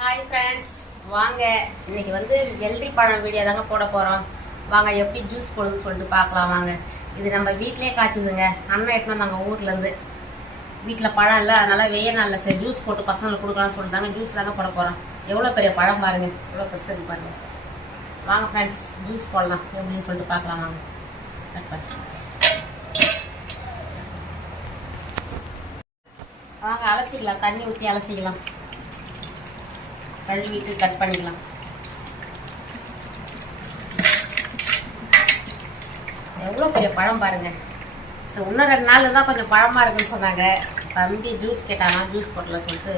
Hi friends, வாங்க இன்னைக்கு வெள்ளரி பழம் வீடியோ தாங்க போட போகிறோம். வாங்க எப்படி ஜூஸ் போடுதுன்னு சொல்லிட்டு பார்க்கலாம். வாங்க, இது நம்ம வீட்டிலே காய்ச்சிதுங்க. அண்ணன் எட்டுனா நாங்கள் ஊர்லேருந்து வீட்டில் பழம் இல்லை, அதனால் வெய்ய நாளில் சரி ஜூஸ் போட்டு பசங்களுக்கு கொடுக்கலாம்னு சொல்லிட்டாங்க. ஜூஸ் தாங்க போட போகிறோம். எவ்வளோ பெரிய பழம் பாருங்கள், எவ்வளோ பெருசுக்கு பாருங்கள். வாங்க ஃப்ரெண்ட்ஸ், ஜூஸ் போடலாம் எப்படின்னு சொல்லிட்டு பார்க்கலாம். வாங்க கட் பண்ணி வாங்க அலசிக்கலாம், தண்ணி ஊற்றி அலசிக்கலாம், கழுவிட்டு கட் பண்ணிக்கலாம். எவ்வளோ பெரிய பழம் பாருங்க. ஸோ இன்னும் 2 நாள் தான் கொஞ்சம் பழமாக இருக்குன்னு சொன்னாங்க. தம்பி ஜூஸ் கேட்டானா, ஜூஸ் போட்டல சொல்லிட்டு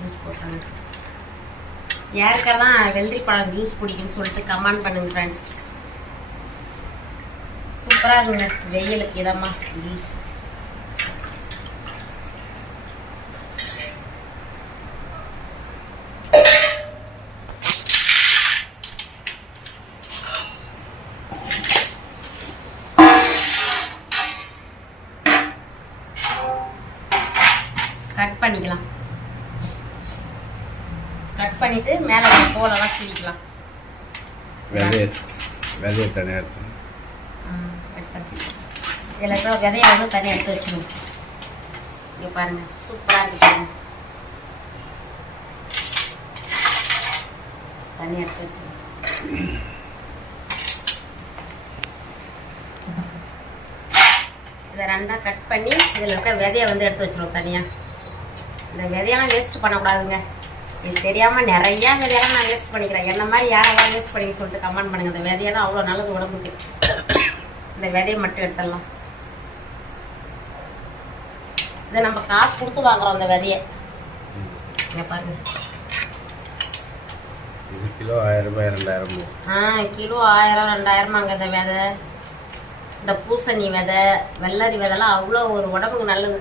ஜூஸ் போட்டாங்க. யாருக்கெல்லாம் வெள்ளரி பழம் ஜூஸ் பிடிக்குன்னு சொல்லிட்டு கமெண்ட் பண்ணுங்க ஃப்ரெண்ட்ஸ். சூப்பராக இருக்குங்க வெயிலுக்கு இதமா ஜூஸ். கட் பண்ணிக்கலாம். கட் பண்ணிட்டு மேலே தோலெல்லாம் சீவிக்கலாம். விதையை தனியாக எடுத்து இதில் இருக்கிற விதையை தனியாக எடுத்து வச்சுக்கணும். இங்கே பாருங்கள், சூப்பராக இருக்கு பாருங்க. தனியாக எடுத்து வச்சுக்கணும். இதை 2ஆக கட் பண்ணி இதில் இருக்க விதையை எடுத்து வச்சிருவோம் தனியாக. இந்த விதையெல்லாம் வேஸ்ட் பண்ணக்கூடாதுங்க. இது தெரியாமல் நிறையா விதையெல்லாம் நான் வேஸ்ட் பண்ணிக்கிறேன். என்ன மாதிரி யாரெல்லாம் வேஸ்ட் பண்ணி சொல்லிட்டு கமெண்ட் பண்ணுங்கள். இந்த விதையெல்லாம் அவ்வளோ நல்லது உடம்புக்கு. இந்த விதையை மட்டும் எடுத்துடலாம். இதை நம்ம காசு கொடுத்து வாங்குறோம் இந்த விதையை. இங்கே பாருங்க, கிலோ 1000 ரூபாய் 2000. கிலோ 1000 2000 இந்த விதை. இந்த பூசணி விதை, வெள்ளரி விதைலாம் அவ்வளோ ஒரு உடம்புக்கு நல்லது.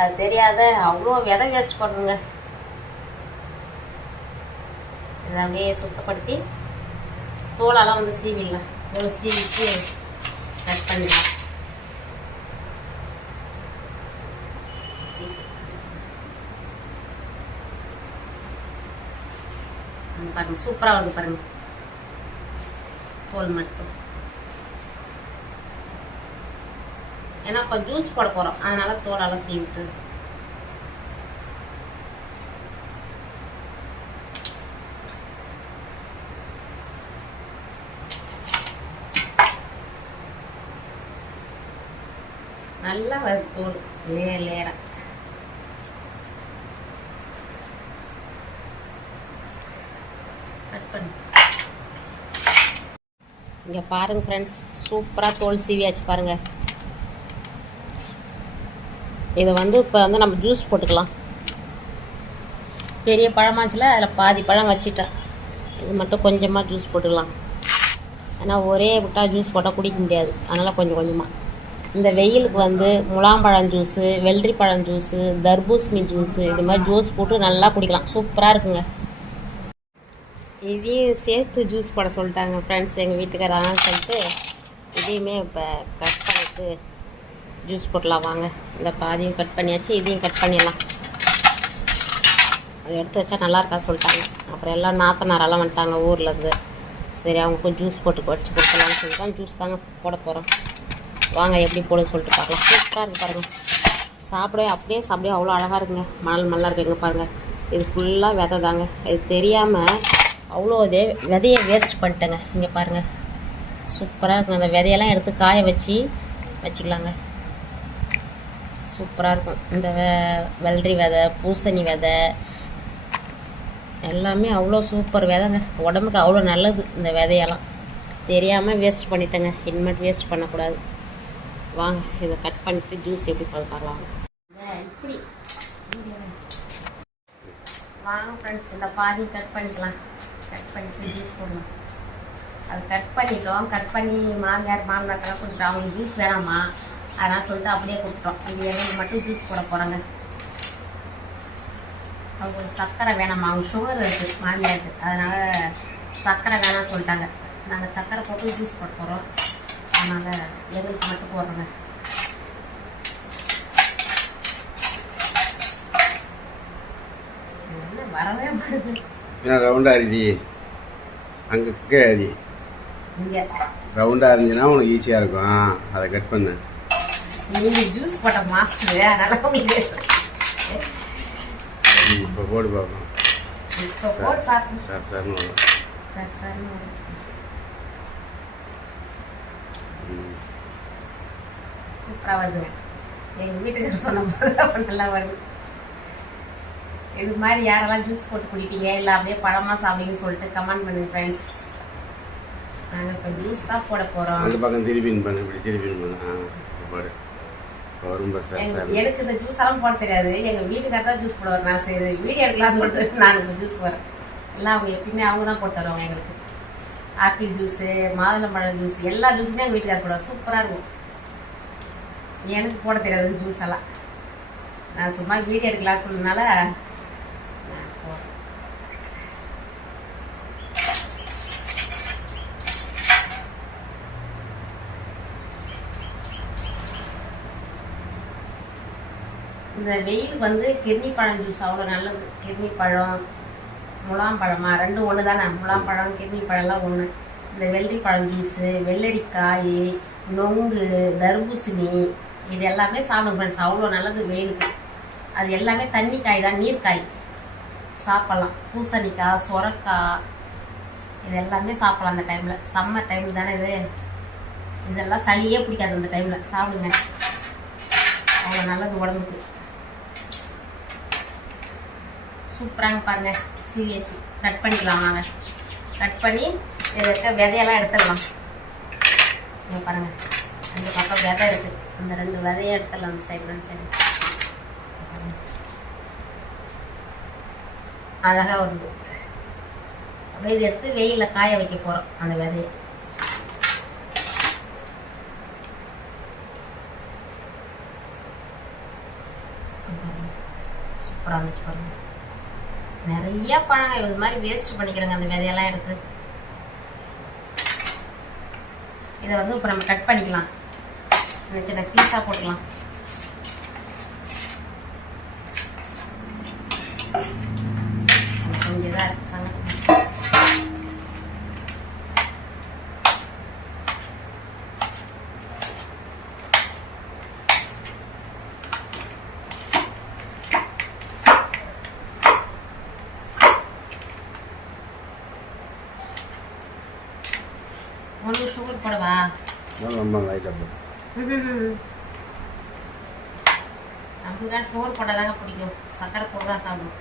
அது தெரியாத அவ்வளோ விதை வேஸ்ட் பண்ணுங்க. இதை அப்படியே சுத்தப்படுத்தி தோலெல்லாம் சீவிடலாம். தோல் சீவிட்டு கட் பண்ணிடலாம். பாருங்க, சூப்பராக வருது பாருங்க. தோல் மட்டும் ஏன்னா இப்போ ஜூஸ் போட போகிறோம், அதனால தோலெல்லாம் சீவிட்டு நல்லா வருது தோல் லேயரா. கட் பண்ணி இங்கே பாருங்க ஃப்ரெண்ட்ஸ், சூப்பராக தோல் சீவியாச்சு பாருங்க. இதை இப்போ நம்ம ஜூஸ் போட்டுக்கலாம். பெரிய பழமாச்சுல அதில் பாதி பழம் வச்சுட்டேன். இது மட்டும் கொஞ்சமாக ஜூஸ் போட்டுக்கலாம். ஏன்னா ஒரே விட்டால் ஜூஸ் போட்டால் குடிக்க முடியாது. அதனால் கொஞ்சம் கொஞ்சமாக. இந்த வெயிலுக்கு முலாம்பழம் ஜூஸு, வெள்ளரி பழம் ஜூஸு, தர்பூசணி ஜூஸு, இது மாதிரி ஜூஸ் போட்டு நல்லா குடிக்கலாம். சூப்பராக இருக்குங்க. இதையும் சேர்த்து ஜூஸ் போட சொல்லிட்டாங்க ஃப்ரெண்ட்ஸ் எங்கள் வீட்டுக்காரங்க சொல்லிட்டு இதையுமே இப்போ கட் பண்ணிட்டு ஜூஸ் போடலாம். வாங்க, இந்த பாதியும் கட் பண்ணியாச்சு, இதையும் கட் பண்ணிடலாம். அதை எடுத்து வச்சா நல்லா இருக்கா சொல்லிட்டாங்க. அப்புறம் எல்லாம் நாத்தனாரெல்லாம் வந்துட்டாங்க ஊர்லேருந்து. சரி, அவங்களுக்கும் ஜூஸ் போட்டு வச்சு கொடுக்கலாம்னு சொல்லிட்டு தான் ஜூஸ் தாங்க போட போகிறோம். வாங்க எப்படி போடுன்னு சொல்லிட்டு பார்க்கலாம். சூப்பராக இருக்குது பாருங்கள். அப்படியே சாப்பிடவே அவ்வளோ அழகாக இருக்குங்க. மணல் இருக்குங்க பாருங்கள். இது ஃபுல்லாக விதை தாங்க. இது தெரியாமல் அவ்வளோ விதையை வேஸ்ட் பண்ணிட்டேங்க. இங்கே பாருங்கள், சூப்பராக இருக்குங்க. அந்த விதையெல்லாம் எடுத்து காய வச்சுக்கலாங்க. சூப்பராக இருக்கும். இந்த வெள்ளரி விதை, பூசணி விதை எல்லாமே அவ்வளோ சூப்பர் விதைங்க. உடம்புக்கு அவ்வளோ நல்லது. இந்த விதையெல்லாம் தெரியாமல் வேஸ்ட் பண்ணிட்டேங்க. இனிமேட்டு வேஸ்ட் பண்ணக்கூடாது. வாங்க, இதை கட் பண்ணிவிட்டு ஜூஸ் எப்படி பார்க்கலாம். இப்படி வாங்க ஃப்ரெண்ட்ஸ், இந்த பாதி கட் பண்ணிக்கலாம். கட் பண்ணிவிட்டு ஜூஸ் போடலாம். அது கட் பண்ணிட்டோம். கட் பண்ணி மாமியாருக்கெல்லாம் கொடுத்துட்டோம். அவங்களுக்கு ஜூஸ் வேணாமா, அதனால் சொல்லிட்டு அப்படியே கொடுத்துட்டோம். இது எங்களுக்கு மட்டும் ஜூஸ் போட போகிறாங்க. அவங்களுக்கு சர்க்கரை வேணாமா, அவங்க சுகர் இருக்குது மாமியாருக்கு. அதனால் சர்க்கரை வேணாம்னு சொல்லிட்டாங்க. நாங்கள் சர்க்கரை போட்டு ஜூஸ் போட போகிறோம். அதனால் எங்களுக்கு மட்டும் போடுறோங்க. வரவே மாட்டேங்குது. ஏன்னா ரவுண்டாக அரிடி அங்கே கீழே அரி இங்கே ரவுண்டாக இருந்துச்சுன்னா உனக்கு ஈஸியாக இருக்கும். அதை கட் பண்ணு. நீங்கள் ஜூஸ் போட்ட மாஸ்டர் அதனால உங்களுக்கு இப்போ போட்டு பார்ப்போம். இப்போ போட்டு பார்க்கணும். சார் சார்னு வரும். சார் சார்னு வரும். சூப்பராக வருதுங்க. எங்கள் வீட்டுக்கு சொன்ன போது அப்போ நல்லா வருது. இது மாதிரி யாரெல்லாம் ஜூஸ் போட்டு குடிப்பீங்க இல்லை அப்படியே பழமாக சாப்பிடுங்கன்னு சொல்லிட்டு கமெண்ட் பண்ணுங்க ஃப்ரெண்ட்ஸ். நாங்கள் இப்போ ஜூஸ் தான் போட போகிறோம். அந்த பக்கம் திருப்பின்னு பண்ணு, இப்படி திருப்பின்னு பண்ணு. போடு வரும் சார் சார். எனக்கு இந்த ஜூஸ் எல்லாம் போட தெரியாது. எங்கள் வீட்டுக்கார தான் ஜூஸ் போடுவார். நான் சரி வீடியோ எடுக்கலாம் சொல்லிட்டு நான் இப்போ ஜூஸ் போடுறேன். எல்லாம் அவங்க எப்பயுமே அவங்க தான் போட்டு தருவாங்க எங்களுக்கு. ஆப்பிள் ஜூஸு, மாதுளம்பழம் ஜூஸ், எல்லா ஜூஸுமே எங்கள் வீட்டுக்கார போடுவார். சூப்பராக இருக்கும். எனக்கு போட தெரியாது ஜூஸ் எல்லாம். நான் சும்மா வீடியோ எடுக்கலாம் சொன்னதுனால இந்த வெயிலுக்கு வந்து கிர்னி பழம் ஜூஸ் அவ்வளோ நல்லது. கிர்னி பழம், முலாம்பழமா ரெண்டும் ஒன்று தானே. முலாம்பழம் கிர்னி பழம்லாம் ஒன்று. இந்த வெள்ளரி பழம் ஜூஸு, வெள்ளரிக்காய், நொங்கு, தர்பூசணி இது எல்லாமே சாப்பிடும் ஃப்ரெண்ட்ஸ். அவ்வளோ நல்லது வெயிலுக்கு. அது எல்லாமே தண்ணி காய் தான், நீர்க்காய் சாப்பிட்லாம். பூசணிக்காய், சொரக்காய் இது எல்லாமே சாப்பிட்லாம் அந்த டைமில். சம்மர் டைம் தானே இது. இதெல்லாம் சளியே பிடிக்காது அந்த டைமில். சாப்பிடுங்க, அவ்வளோ நல்லது உடம்புக்கு. சூப்பராக பாருங்க. சீவியாச்சு கட் பண்ணிக்கலாம். வாங்க கட் பண்ணி இதில் இருக்க விதையெல்லாம் எடுத்துடலாம். இங்கே பாருங்க, அந்த பக்கம் விதை இருக்குது. அந்த 2 விதையை எடுத்துடலாம். அந்த சைடு சைடு அழகாக வருது. அப்படியே இதை எடுத்து வெயிலில் காய வைக்க போகிறோம் அந்த விதையை. சூப்பராக இருந்துச்சு பாருங்க. நிறைய பழங்க இது மாதிரி வேஸ்ட் பண்ணிக்கிறேங்க அந்த விதையெல்லாம் எடுத்து. இதை வந்து இப்போ நம்ம கட் பண்ணிக்கலாம். சின்ன சின்ன பீஸாக போட்டுக்கலாம். கொஞ்சம் இதாக இருக்குது சங்கடம். ஒன்று சுகர் போடவா? நமக்கு சுகர் போட்டாதாங்க பிடிக்கும். சக்கரை போட்டு தான் சாப்பிடும்.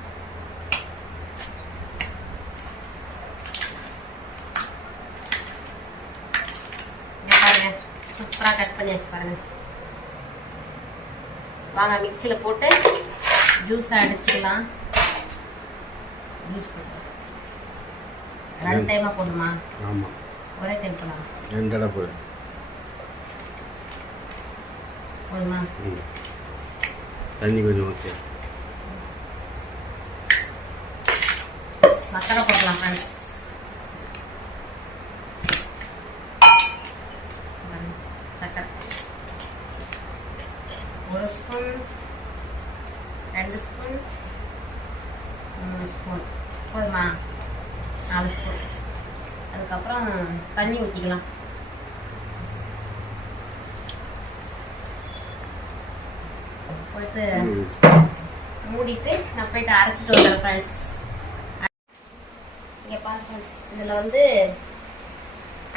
பாருங்க சூப்பராக கட் பண்ணியாச்சு பாருங்க. வாங்க மிக்சியில் போட்டு ஜூஸை அடிச்சுக்கலாம். ஜூஸ் போட்டு 2 டைமாக போடுமா? ஆமாம், ஒரே டைம் போடலாம். 2 தடவை போடு. போதுமா? தண்ணி கொஞ்சம் ஓகே. சக்கரை போடலாம் ஃப்ரெண்ட்ஸ். சக்கரை 1 ஸ்பூன், 2 ஸ்பூன், 3 ஸ்பூன் போதுமா? 4 ஸ்பூன். அதுக்கப்புறம் தண்ணி ஊற்றிக்கலாம். போயிட்டு மூடிட்டு நான் போயிட்டு அரைச்சிட்டு வந்துடுறேன் ஃப்ரெண்ட்ஸ். இங்கே பாருங்க ஃப்ரெண்ட்ஸ், இதில் வந்து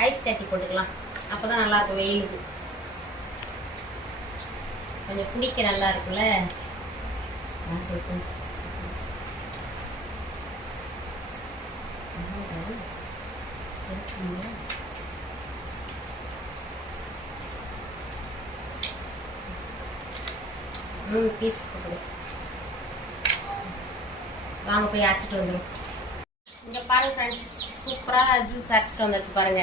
ஐஸ் கட்டி போட்டுக்கலாம். அப்போ தான் நல்லாயிருக்கும் வெயிலுக்கு. கொஞ்சம் குடிக்க நல்லா இருக்குல்ல நான் சொல்லிட்டேன். மூணு பீஸ் போட்டுடு. வாங்க போய் அரைச்சிட்டு வந்துடும். இங்கே பாருங்க ஃப்ரெண்ட்ஸ், சூப்பராக ஜூஸ் அரைச்சிட்டு வந்துடுச்சு பாருங்க.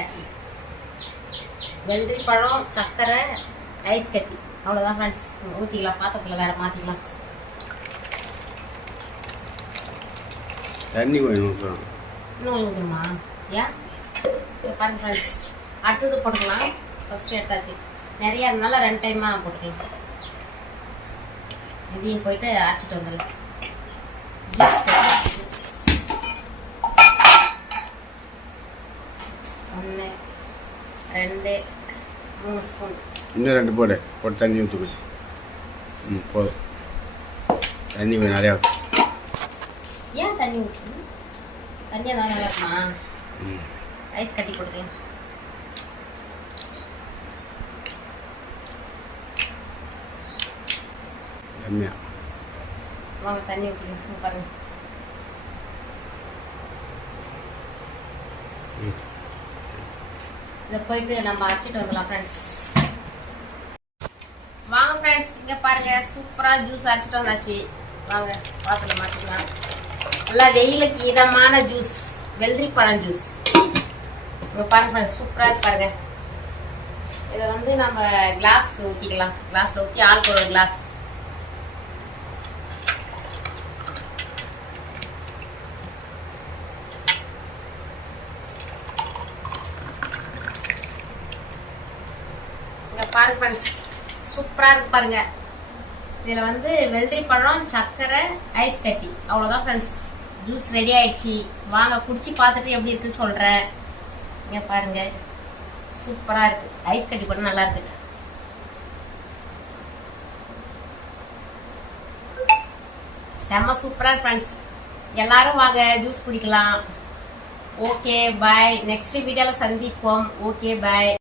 வெள்ளரி பழம், சர்க்கரை, ஐஸ் கட்டி, அவ்வளோதான் ஃப்ரெண்ட்ஸ். ஊற்றிக்கலாம், பாத்திரத்தில் வேறு மாற்றிக்கலாம். தண்ணி கொஞ்சம் ஊற்றணும். இன்னும் கொஞ்சம் ஊற்றணுமா? ஏன்? இங்கே பாருங்க ஃப்ரெண்ட்ஸ், அடுத்தது போட்டுக்கலாம். ஃபஸ்ட்டு எடுத்தாச்சு, நிறையா இருந்தால 2 டைமாக போட்டுக்கலாம். இதையும் போயிட்டு அரைச்சிட்டு வந்துடலாம். 1 2 3 ஸ்பூன். இன்னும் 2 போட்டு தண்ணி ஊற்றி போதும். தண்ணி கொஞ்சம் நிறையா ஏன் தண்ணி ஊற்றணும்? தண்ணியாக தான் நல்லா இருக்குமா? ஐஸ் கட்டி போட்டுக்கலாம். கம்மியா வாங்க தண்ணி ஊற்றிக்கலாம் பாருங்க. இதை போயிட்டு நம்ம அரைச்சிட்டு வந்துடலாம் ஃப்ரெண்ட்ஸ். வாங்க ஃப்ரெண்ட்ஸ், இங்கே பாருங்க சூப்பராக ஜூஸ் அரைச்சிட்டு வந்தாச்சு. வாங்க பாத்திரம் மாற்றிக்கலாம். நல்லா வெயிலுக்கு இதமான ஜூஸ், வெள்ளரி பழம் ஜூஸ். இங்கே பாருங்க ஃப்ரெண்ட்ஸ், சூப்பராக இருக்கு பாருங்க. இதை வந்து நம்ம கிளாஸ்க்கு ஊற்றிக்கலாம். கிளாஸில் ஊற்றி ஆளுக்கு ஒரு கிளாஸ். இங்கே பாருங்க ஃப்ரெண்ட்ஸ், சூப்பராக இருக்கு பாருங்க. இதில் வந்து வெள்ளரி பழம், சர்க்கரை, ஐஸ் கட்டி, அவ்வளோதான் ஃப்ரெண்ட்ஸ். ஜூஸ் ரெடி ஆயிடுச்சு. வாங்க குடிச்சு பார்த்துட்டு எப்படி இருக்குன்னு சொல்கிறேன். இங்கே பாருங்க சூப்பராக இருக்கு. ஐஸ் கட்டி போட்டு நல்லா இருக்கு. செம்ம சூப்பராக இருக்கு ஃப்ரெண்ட்ஸ். எல்லாரும் வாங்க ஜூஸ் குடிக்கலாம். Okay bye. நெக்ஸ்ட் வீடியோவில் சந்திப்போம். Okay bye.